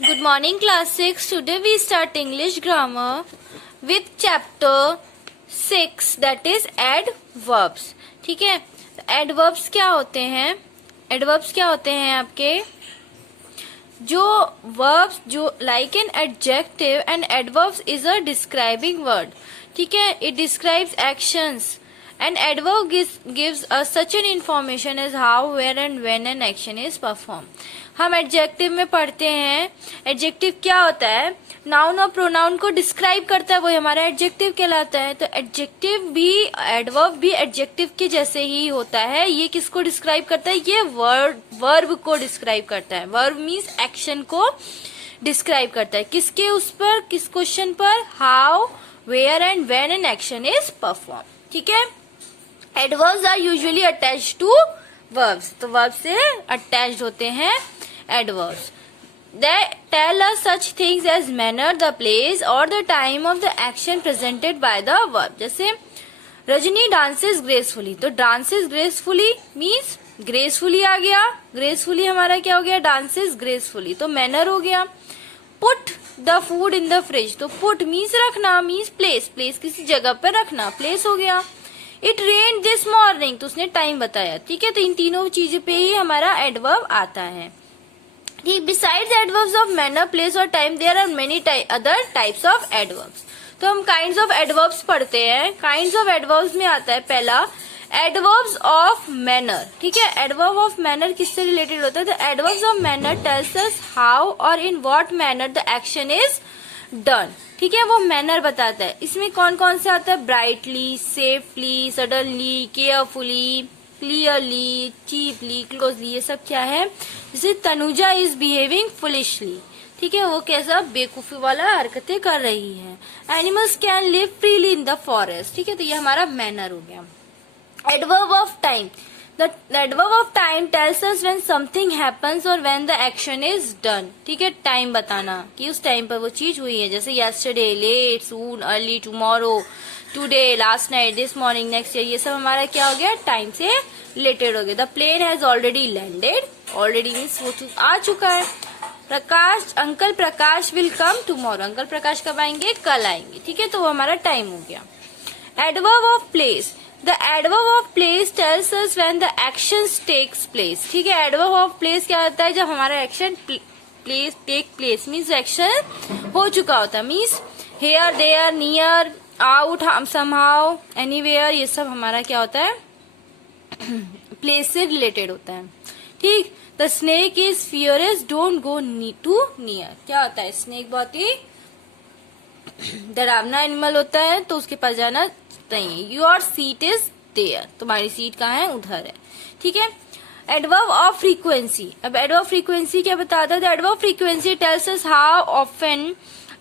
Good morning class 6. Today we start English grammar with chapter 6 that is adverbs. ठीक है, adverbs क्या होते हैं? Adverbs क्या होते हैं आपके? जो verbs जो like an adjective and adverbs is a describing word. ठीक है, it describes actions. An adverb gives us such an information as how, where and when an action is performed. हम एडजेक्टिव में पढ़ते हैं. एडजेक्टिव क्या होता है? नाउन और प्रोनाउन को डिस्क्राइब करता है, वो हमारा एडजेक्टिव कहलाता है. तो एडजेक्टिव भी, एडवर्ब भी एडजेक्टिव के जैसे ही होता है. ये किसको डिस्क्राइब करता है? ये वर्ब को डिस्क्राइब करता है. वर्ब मीन्स एक्शन को डिस्क्राइब करता है. किसके उस पर, किस क्वेश्चन पर? How, where and when an action is perform. ठीक है. Adverbs are usually attached to verbs. तो वर्ब से अटैच्ड होते हैं adverbs. They tell us such things as manner, the place or the time of the action presented by the verb. जैसे Rajni dances gracefully. तो dances gracefully means gracefully आ गया. gracefully हमारा क्या हो गया? dances gracefully. तो manner हो गया. put the food in the fridge. तो put means रखना, means place. place किसी जगह पर रखना, place हो गया. It rained this morning. तो उसने टाइम बताया. ठीक है, तो इन तीनों चीजों पे ही हमारा एडवर्ब आता है. ठीक. Besides adverbs of manner, place और time, there are many other types of adverbs. तो हम kinds of adverbs पढ़ते हैं. kinds of adverbs में आता है पहला adverbs of manner. ठीक है, adverb of manner किससे related होता है? तो adverbs of manner tells us how or in what manner the action is done. ठीक है, वो manner बताता है. इसमें कौन कौन से आता है? brightly, safely, suddenly, carefully, clearly, cheaply, closely. ये सब क्या है? जैसे तनुजा इज बिहेविंग फुलिशली. ठीक है, वो कैसा बेवकूफी वाला हरकतें कर रही है. Animals can live freely in the forest. ठीक है, तो ये हमारा मैनर हो गया. Adverb of time. The adverb of time tells us when something happens और when the action is done. ठीक है, टाइम बताना कि उस टाइम पर वो चीज हुई है. जैसे yesterday, late, soon, early, tomorrow, today, last night, this morning, next year. ये सब हमारा क्या हो गया? टाइम से रिलेटेड हो गया. The plane has already landed. Already means वो आ चुका है. Prakash, uncle Prakash will come tomorrow. Uncle Prakash कब आएंगे? कल आएंगे. ठीक है, तो वो हमारा टाइम हो गया. Adverb of place. The adverb of place tells us when the action takes place. ठीक है, एडवर्ब ऑफ प्लेस क्या होता है? जब हमारा action place take place means action हो चुका होता है. Means here, there, near, out, somehow, anywhere. ये सब हमारा क्या होता है? प्लेस से रिलेटेड होता है. ठीक. The snake is fierce, don't go too near. क्या होता है? स्नेक बहुत ही डरावना एनिमल होता है, तो उसके पास जाना नहीं. Your seat is there. तुम्हारी सीट कहाँ है? उधर है. ठीक है. Adverb of frequency. अब एडवर्ब फ्रीक्वेंसी क्या बताता है? Adverb frequency tells us how often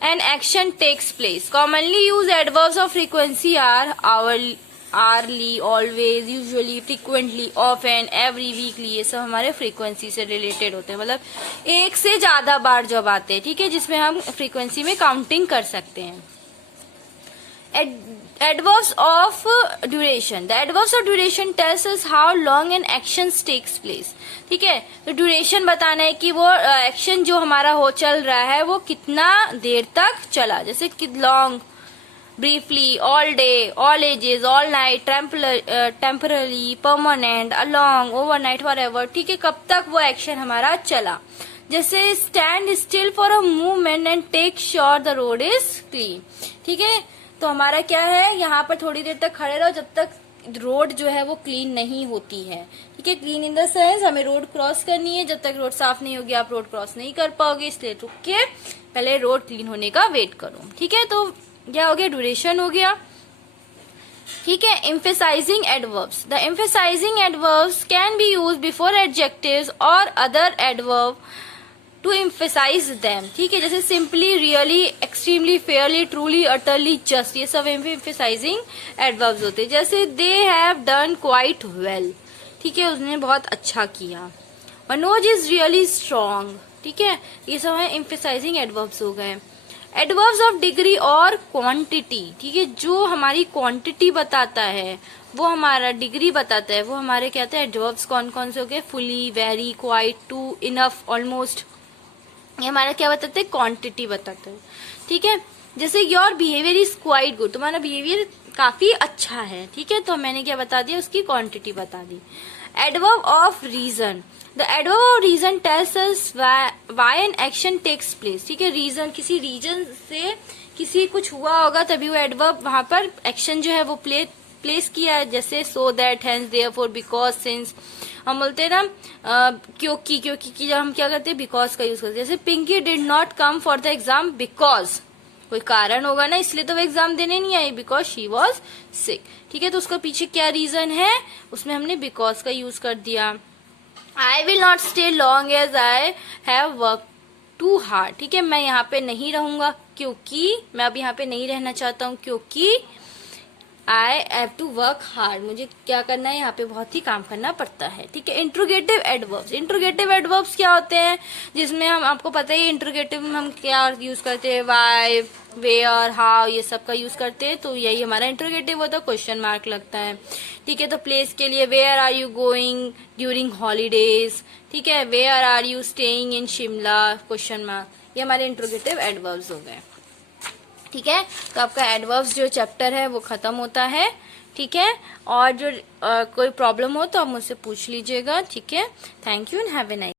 an action takes place. Commonly used adverbs of frequency are hourly, always, usually, frequently, often, every, weekly. ये सब हमारे frequency से related होते हैं. मतलब एक से ज्यादा बार जब आते हैं. ठीक है, जिसमें हम frequency में counting कर सकते हैं. Adverbs of duration. The adverbs of duration tells us how long an action takes place. ठीक है, तो ड्यूरेशन बताना है कि वो एक्शन जो हमारा हो चल रहा है वो कितना देर तक चला. जैसे long, briefly, all day, all ages, all night, temporary, permanent, along, overnight, forever. ठीक है, कब तक वो एक्शन हमारा चला. जैसे stand still for a movement and take sure the road is clean. ठीक है, तो हमारा क्या है? यहाँ पर थोड़ी देर तक खड़े रहो जब तक रोड जो है वो क्लीन नहीं होती है. ठीक है, क्लीन इन द सेंस हमें रोड क्रॉस करनी है. जब तक रोड साफ नहीं होगी आप रोड क्रॉस नहीं कर पाओगे, इसलिए रुक के पहले रोड क्लीन होने का वेट करो. ठीक है, तो क्या हो गया? ड्यूरेशन हो गया. ठीक है. Emphasizing adverbs. The emphasizing adverbs can be use before adjectives और other adverb to emphasize them. ठीक है, जैसे simply, really, extremely, fairly, truly, utterly, just. ये सब एम्फेसाइजिंग एडवर्ब्स होते हैं. जैसे they have done quite well. ठीक है, उसने बहुत अच्छा किया. Manoj is really strong. ठीक है, ये सब है एम्फेसाइजिंग एडवर्ब्स हो गए. एडवर्ब्स ऑफ डिग्री और क्वांटिटी. ठीक है, जो हमारी क्वांटिटी बताता है वो हमारा डिग्री बताता है. वो हमारे क्या होते हैं? एडवर्ब्स कौन कौन से हो गए? Fully, very, quite, too, enough, almost, ये हमारा क्या बताते हैं, क्वांटिटी बताते हैं, ठीक है। जैसे your behaviour is quite good, तुम्हारा बिहेवियर काफी अच्छा है, ठीक है, तो मैंने क्या बता दिया, उसकी क्वांटिटी बता दी। Adverb of reason, the adverb of reason tells us why an action takes place, ठीक है। रीजन, किसी रीजन से किसी कुछ हुआ होगा तभी वो एडवर्ब वहां पर एक्शन जो है वो प्लेस किया है, जैसे so that, hence, therefore, because, since. हम बोलते हैं ना क्योंकि की जब हम क्या करते हैं, बिकॉज का यूज करते हैं। जैसे Pinky did not come for the exam because, कोई कारण होगा ना, इसलिए तो वो एग्जाम देने नहीं आई, बिकॉज शी वॉज सिक, ठीक है। तो उसका पीछे क्या रीजन है, उसमें हमने बिकॉज का यूज कर दिया। I will not stay long as I have work too hard, ठीक है, मैं यहाँ पे नहीं रहूंगा क्योंकि, मैं अब यहाँ पे नहीं रहना चाहता हूँ क्योंकि I have to work hard, मुझे क्या करना है, यहाँ पे बहुत ही काम करना पड़ता है, ठीक है। इंट्रोगेटिव एडवर्ब्स, इंट्रोगेटिव एडवर्ब्स क्या होते हैं, जिसमें हम, आपको पता ही इंट्रोगेटिव में हम क्या यूज करते हैं, वाई, वेयर, हाउ, ये सब का यूज करते हैं, तो यही हमारा इंट्रोगेटिव होता है, क्वेश्चन मार्क लगता है, ठीक है। तो प्लेस के लिए where are you going during holidays, ठीक है, where are you staying in Shimla, question mark, ये हमारे इंट्रोगेटिव एडवर्ब्स हो गए, ठीक है। तो आपका एडवर्ब्स जो चैप्टर है वो खत्म होता है, ठीक है। और जो कोई प्रॉब्लम हो तो आप मुझसे पूछ लीजिएगा, ठीक है। Thank you and have a nice